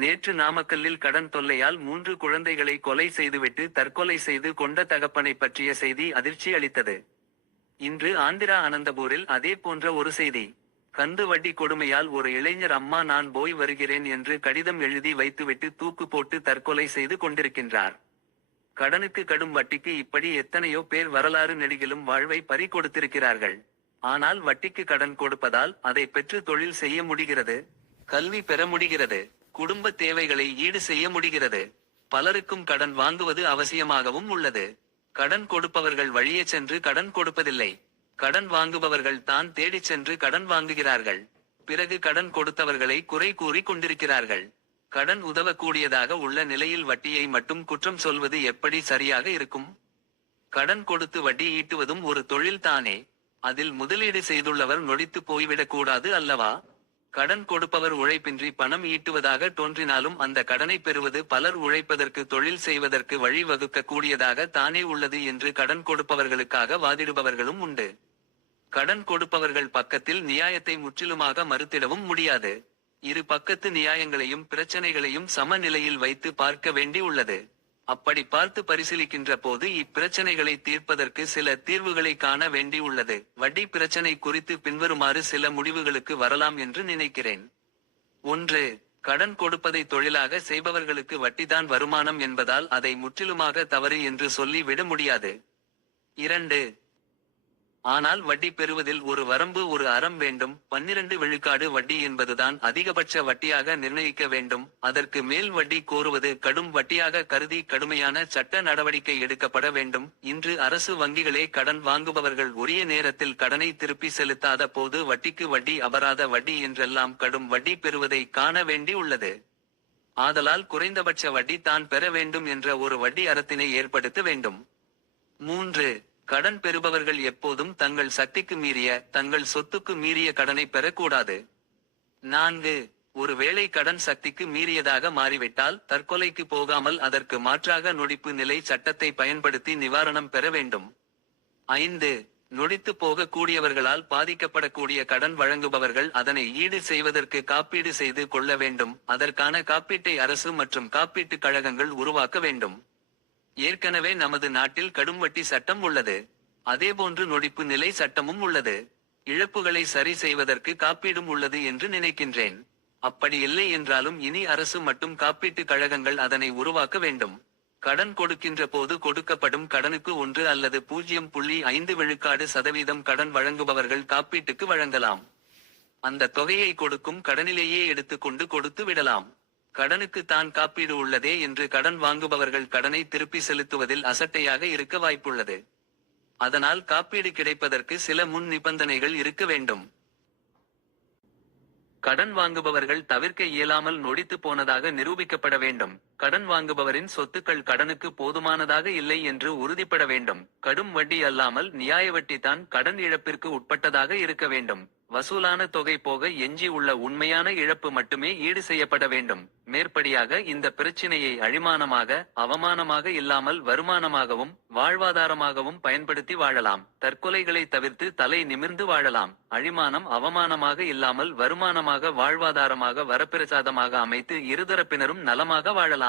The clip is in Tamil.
நேற்று நாமக்கல்லில் கடன் தொல்லையால் 3 குழந்தைகளை கொலை செய்துவிட்டு தற்கொலை செய்து கொண்ட தகப்பனை பற்றிய செய்தி அதிர்ச்சி அளித்தது. இன்று ஆந்திரா அனந்தபூரில் அதே போன்ற ஒரு செய்தி. கந்து வட்டி கொடுமையால் ஒரு இளைஞர் அம்மா நான் போய் வருகிறேன் என்று கடிதம் எழுதி வைத்துவிட்டு தூக்கு போட்டு தற்கொலை செய்து கொண்டிருக்கின்றார். கடனுக்கு கடும் வட்டிக்கு இப்படி எத்தனையோ பேர் வரலாறு நெடுகிலும் வாழ்வை பறி கொடுத்திருக்கிறார்கள். ஆனால் வட்டிக்கு கடன் கொடுப்பதால் அதை பெற்று தொழில் செய்ய முடிகிறது, கல்வி பெற முடிகிறது, குடும்ப தேவைகளை ஈடு செய்ய முடிகிறது. பலருக்கும் கடன் வாங்குவது அவசியமாகவும் உள்ளது. கடன் கொடுப்பவர்கள் வழியே சென்று கடன் கொடுப்பதில்லை. கடன் வாங்குபவர்கள் தான் தேடிச் சென்று கடன் வாங்குகிறார்கள். பிறகு கடன் கொடுத்தவர்களை குறை கூறி கொண்டிருக்கிறார்கள். கடன் உதவக்கூடியதாக உள்ள நிலையில் வட்டியை மட்டும் குற்றம் சொல்வது எப்படி சரியாக இருக்கும்? கடன் கொடுத்து வட்டி ஈட்டுவதும் ஒரு தொழில் தானே. அதில் முதலீடு செய்துள்ளவர் நொடித்து போய்விடக் கூடாது அல்லவா? கடன் கொடுப்பவர் உழைப்பின்றி பணம் ஈட்டுவதாக தோன்றினாலும் அந்த கடனை பெறுவது பலர் உழைப்பதற்கு தொழில் செய்வதற்கு வழி வகுக்க கூடியதாக தானே உள்ளது என்று கடன் கொடுப்பவர்களுக்காக வாதிடுபவர்களும் உண்டு. கடன் கொடுப்பவர்கள் பக்கத்தில் நியாயத்தை முற்றிலுமாக மறுத்திடவும் முடியாது. இரு பக்கத்து நியாயங்களையும் பிரச்சனைகளையும் சமநிலையில் வைத்து பார்க்க வேண்டி உள்ளது. அப்படி பார்த்து பரிசீலிக்கின்ற போது இப்பிரச்சனைகளை தீர்ப்பதற்கு சில தீர்வுகளை காண வேண்டி உள்ளது. வட்டி பிரச்சனை குறித்து பின்வருமாறு சில முடிவுகளுக்கு வரலாம் என்று நினைக்கிறேன். 1. கடன் கொடுப்பதை தொழிலாக செய்பவர்களுக்கு வட்டிதான் வருமானம் என்பதால் அதை முற்றிலுமாக தவறு என்று சொல்லி விட முடியாது. 2. ஆனால் வட்டி பெறுவதில் ஒரு வரம்பு, ஒரு அறம் வேண்டும். 12 விழுக்காடு வட்டி என்பதுதான் அதிகபட்ச வட்டியாக நிர்ணயிக்க வேண்டும். அதற்கு மேல் வட்டி கோருவது கடும் வட்டியாக கருதி கடுமையான சட்ட நடவடிக்கை எடுக்கப்பட வேண்டும். இன்று அரசு வங்கிகளே கடன் வாங்குபவர்கள் உரிய நேரத்தில் கடனை திருப்பி செலுத்தாத போது வட்டிக்கு வட்டி, அபராத வட்டி என்றெல்லாம் கடும் வட்டி பெறுவதை காண வேண்டி உள்ளது. ஆதலால் குறைந்தபட்ச வட்டி தான் பெற வேண்டும் என்ற ஒரு வட்டி அறத்தினை ஏற்படுத்த வேண்டும். 3. கடன் பெறுபவர்கள் எப்போதும் தங்கள் சக்திக்கு மீறிய, தங்கள் சொத்துக்கு மீறிய கடனை பெறக்கூடாது. 4. ஒருவேளை கடன் சக்திக்கு மீறியதாக மாறிவிட்டால் தற்கொலைக்கு போகாமல் அதற்கு மாற்றாக நொடிப்பு நிலை சட்டத்தை பயன்படுத்தி நிவாரணம் பெற வேண்டும். 5. நொடித்து போக கூடியவர்களால் பாதிக்கப்படக்கூடிய கடன் வழங்குபவர்கள் அதனை ஈடு செய்வதற்கு காப்பீடு செய்து கொள்ள வேண்டும். அதற்கான காப்பீட்டை அரசு மற்றும் காப்பீட்டுக் கழகங்கள் உருவாக்க வேண்டும். ஏற்கனவே நமது நாட்டில் கடும் வட்டி சட்டம் உள்ளது. அதேபோன்று நொடிப்பு நிலை சட்டமும் உள்ளது. இழப்புகளை சரி செய்வதற்கு காப்பீடும் உள்ளது என்று நினைக்கின்றேன். அப்படி இல்லை என்றாலும் இனி அரசு மற்றும் காப்பீட்டுக் கழகங்கள் அதனை உருவாக்க வேண்டும். கடன் கொடுக்கின்ற போது கொடுக்கப்படும் கடனுக்கு 1 அல்லது 0.5 விழுக்காடு சதவீதம் கடன் வழங்குபவர்கள் காப்பீட்டுக்கு வழங்கலாம். அந்த தொகையை கொடுக்கும் கடனிலேயே எடுத்துக்கொண்டு கொடுத்து விடலாம். கடனுக்கு தான் காப்பீடு உள்ளதே என்று கடன் வாங்குபவர்கள் கடனை திருப்பி செலுத்துவதில் அசட்டையாக இருக்க வாய்ப்புள்ளது. அதனால் காப்பீடு கிடைப்பதற்கு சில முன் நிபந்தனைகள் இருக்க வேண்டும். கடன் வாங்குபவர்கள் தவிர்க்க இயலாமல் நொடித்து போனதாக நிரூபிக்கப்பட வேண்டும். கடன் வாங்குபவரின் சொத்துக்கள் கடனுக்கு போதுமானதாக இல்லை என்று உறுதிப்பட வேண்டும். கடும் வட்டி அல்லாமல் நியாய வட்டி தான் கடன் இழப்பிற்கு உட்பட்டதாக இருக்க வேண்டும். வசூலான தொகை போக எஞ்சி உள்ள உண்மையான இழப்பு மட்டுமே ஈடு செய்யப்பட வேண்டும். மேற்படியாக இந்த பிரச்சினையை அழிமானமாக, அவமானமாக இல்லாமல் வருமானமாகவும் வாழ்வாதாரமாகவும் பயன்படுத்தி வாழலாம். தற்கொலைகளை தவிர்த்து தலை நிமிர்ந்து வாழலாம். அழிமானம் அவமானமாக இல்லாமல் வருமானமாக வாழ்வாதாரமாக வரப்பிரசாதமாக அமைத்து இருதரப்பினரும் நலமாக வாழலாம்.